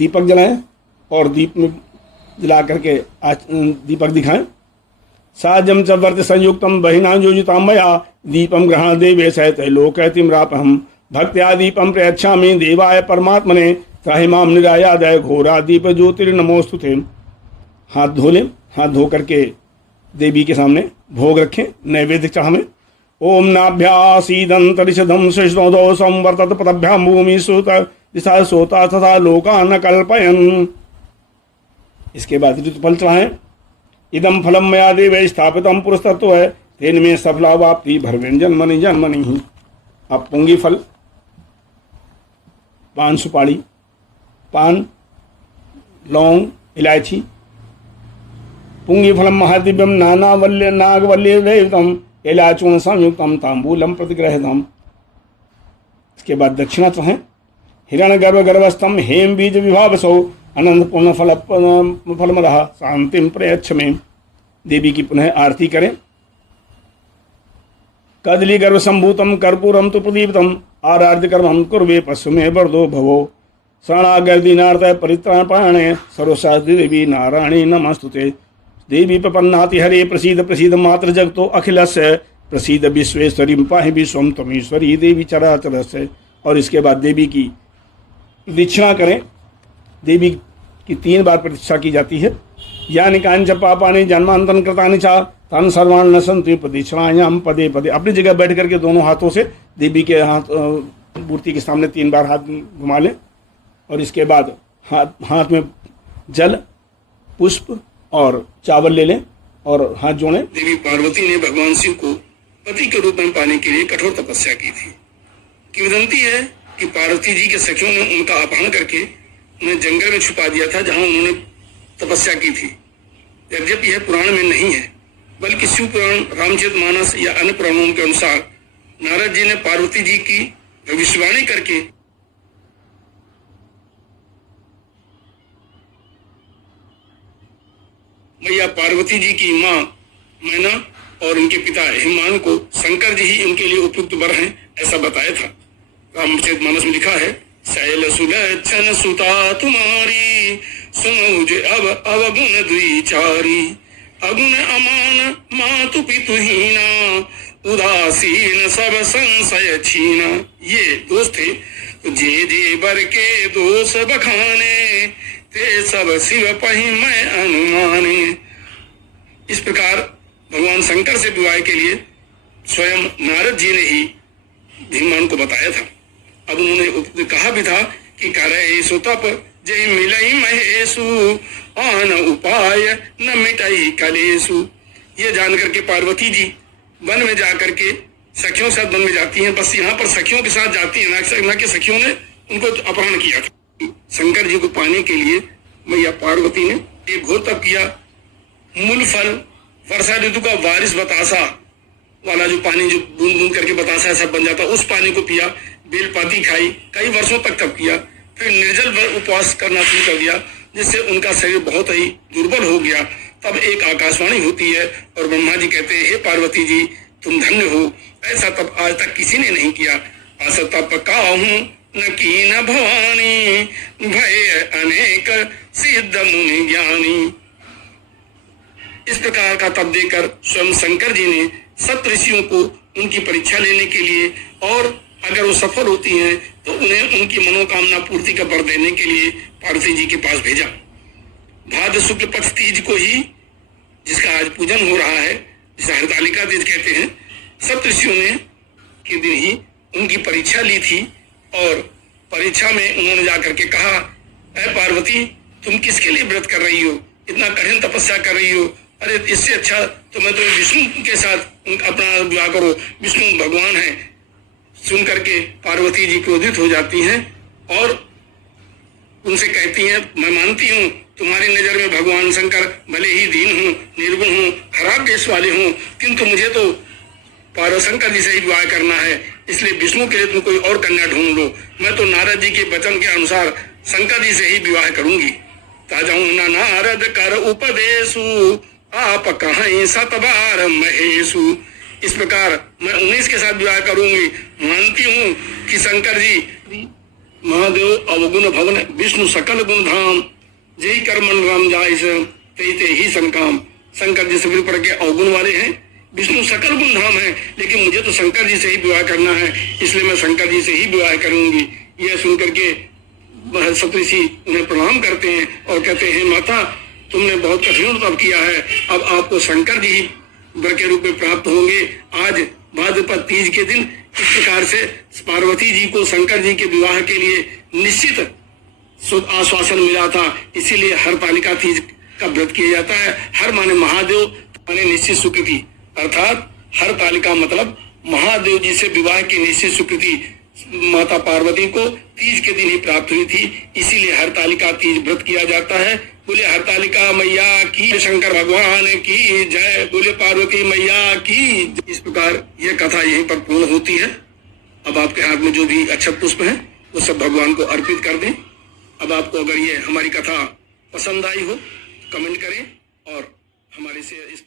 दीपक जलाएं और दीप में जला करके दीपक दिखाएं। साजम च वर्त संयुक्तम बहिना योजिताम मया दीपम ग्रहण देवे सहित लोकैतिम्रापहम भक्त्या दीपम प्रयच्छामि देवाय परमात्मने त्राहि माम निरायादय घोरा दीप ज्योतिर्नमोस्तुते। हाथ धो लें, हाथ धो करके देवी के सामने भोग रखें, नैवेद्य चढ़ावें। ओम नाभ्यासीदंतरिषदं सृष्णोदो संवर्तत पदभ्यां भूमि सुत दिशा सोता तथा लोकान कल्पयन्। इसके बाद ऋतुफल चढ़ाएं। इदम फलम मया देव स्थापितम पुरस्तत्व है तेन में सफला वाप्ति भरवेन जन्मनि जन्मनि ही। अब पुंगी फल, पान सुपारी, पान, लौंग, इलायची, पुंगी फलम महादिव्यम नानावल्य नागवल्य वेदम इलाचूर्ण संयुक्तम तांबूलम प्रतिग्रहितम। इसके बाद दक्षिणा चढ़ाएं। हिरण गर्भ गर्भस्थम हेम बीज विभावसो अनंत पूर्ण फलमदः शांतिम प्रयच्छ में। देवी की पुनः आरती करें। कदली गर्भ संभूतम कर्पूरम तो प्रदीप्तम आराध्य कर्मम कुर्वे पशु में बर्दो भवो शरणागर्दीनार्थ परित्राणाय सर्वशास्त्री देवी नारायणी नमस्तुते। देवी प्रपन्नाति हरे प्रसीद प्रसीद मात्र जगतो अखिलस्य प्रसीद विश्वेश्वरी पाहि विश्वम तमीश्वरी देवी चराचरस्य। और इसके बाद देवी की प्रदक्षिणा करें। देवी की 3 बार प्रतीक्षा की जाती है। यानि कांच पापानि जन्मांतन कृतानि च तान सर्वान् न सन्ति प्रदक्षिणायां पदे पदे। अपनी जगह बैठ करके दोनों हाथों से देवी के हाथ मूर्ति के सामने 3 बार हाथ घुमा लें। और इसके बाद हाथ में जल, पुष्प और चावल ले लें और हाथ जोड़ें। देवी पार्वती ने भगवान शिव को पति के रूप में पाने के लिए कठोर तपस्या की थी। किंवदंती है कि पार्वती जी के सखियों ने उनका अपहरण करके उन्हें जंगल में छुपा दिया था जहां उन्होंने तपस्या की थी। यद्यपि यह पुराण में नहीं है बल्कि शिव पुराण, रामचरितमानस या अन्य पुराणों के अनुसार नारद जी ने पार्वती जी की भविष्यवाणी करके मैया पार्वती जी की मां मैना और उनके पिता हिमांशु को शंकर जी ही उनके लिए उपयुक्त वर हैं ऐसा बताया था। रामचरितमानस में लिखा है, शैल सुलक्षण सुता तुम्हारी सुनौज अब अवगुण द्विचारी अगुण अमान मातु पितुहीना उदासीन सब संशय छीना। ये दोष थे जे जे बर के दोष बखाने ते सब शिव पहि मैं अनुमाने। इस प्रकार भगवान शंकर से विवाह के लिए स्वयं नारद जी ने ही भीमान को बताया था। अब उन्होंने कहा भी था कि करे सो तप जय मिलई महेशु आन उपाय न मिटाई कलेशु। ये जान करके पार्वती जी वन में जाकर के सखियों से वन में जाती हैं। बस यहाँ पर सखियों के साथ जाती हैं, ना कि सखियों ने उनको अपहरण किया था। शंकर जी को पाने के लिए मैया पार्वती ने एक घोर तप किया। मूल फल, वर्षा ऋतु का बारिश बतासा वाला जो पानी जो बूंद बूंद करके बतासा सब बन जाता, उस पानी को पिया। बेलपाती खाई, कई वर्षों तक तप किया। फिर निर्जल उपवास करना शुरू कर दिया जिससे उनका शरीर बहुत ही दुर्बल हो गया। तब एक आकाशवाणी होती है और ब्रह्मा जी कहते हैं, हे पार्वती जी तुम धन्य हो, ऐसा तप आज तक किसी ने नहीं किया। ऐसा तप काहूं न कीन भवानी भय अनेक सिद्ध मुनि ज्ञानी। इस प्रकार का तप देकर स्वयं शंकर जी ने सप्त ऋषियों को उनकी परीक्षा लेने के लिए और अगर वो सफल होती हैं तो उन्हें उनकी मनोकामना पूर्ति का वर देने के लिए पार्वती जी के पास भेजा। भाद्र शुक्ल पक्ष तीज को ही, जिसका आज पूजन हो रहा है, जिसे हरतालिका तीज कहते हैं, सप्त ऋषियों ने के दिन ही उनकी परीक्षा ली थी। और परीक्षा में उन्होंने जाकर के कहा, अरे पार्वती तुम किसके लिए व्रत कर रही हो, इतना कठिन तपस्या कर रही हो, अरे इससे अच्छा तो मैं तो विष्णु के साथ अपना विवाह करो, विष्णु भगवान है। सुन करके पार्वती जी क्रोधित हो जाती हैं और उनसे कहती हैं, मैं मानती हूँ तुम्हारी नजर में भगवान शंकर भले ही दीन हूँ, निर्गुण हूँ, खराब देश वाले हूँ, किंतु मुझे तो पार्वती शंकर जी से ही विवाह करना है, इसलिए विष्णु के लिए तुम कोई और कन्या ढूंढ लो। मैं तो नारद जी के वचन के अनुसार शंकर जी से ही विवाह करूंगी। ताजाऊ न नारद कर उपदेशु आप कहीं सतबार महेशु। इस प्रकार मैं 19 के साथ विवाह करूंगी। मानती हूँ कि शंकर जी महादेव अवगुण भवन विष्णु सकल गुण धाम, जय कर्मन राम जाइस ते ते ही संकाम। शंकर जी सभी प्रकार के अवगुण वाले हैं, विष्णु सकल गुण धाम है, लेकिन मुझे तो शंकर जी से ही विवाह करना है, इसलिए मैं शंकर जी से ही विवाह करूंगी। यह सुनकर के सप्तऋषि उन्हें प्रणाम करते हैं और कहते हैं, माता तुमने बहुत कठिन तप किया है, अब आपको शंकर जी ही वर के रूप में प्राप्त होंगे। आज भाद्रपद तीज के दिन इस प्रकार से पार्वती जी को शंकर जी के विवाह के लिए निश्चित आश्वासन मिला था, इसीलिए हरतालिका तीज का व्रत किया जाता है। हर माने महादेव, माने निश्चित स्वीकृति, अर्थात हरतालिका मतलब महादेव जी से विवाह की निश्चित स्वीकृति माता पार्वती को तीज के दिन ही प्राप्त हुई थी, इसीलिए हरतालिका तीज व्रत किया जाता है। बोले हरतालिका मैया की, शंकर भगवान की जय, बोले पार्वती मैया की। इस प्रकार यह कथा यहीं पर पूर्ण होती है। अब आपके हाथ में जो भी अक्षत पुष्प है वो सब भगवान को अर्पित कर दें। अब आपको अगर ये हमारी कथा पसंद आई हो कमेंट करें और हमारे से इस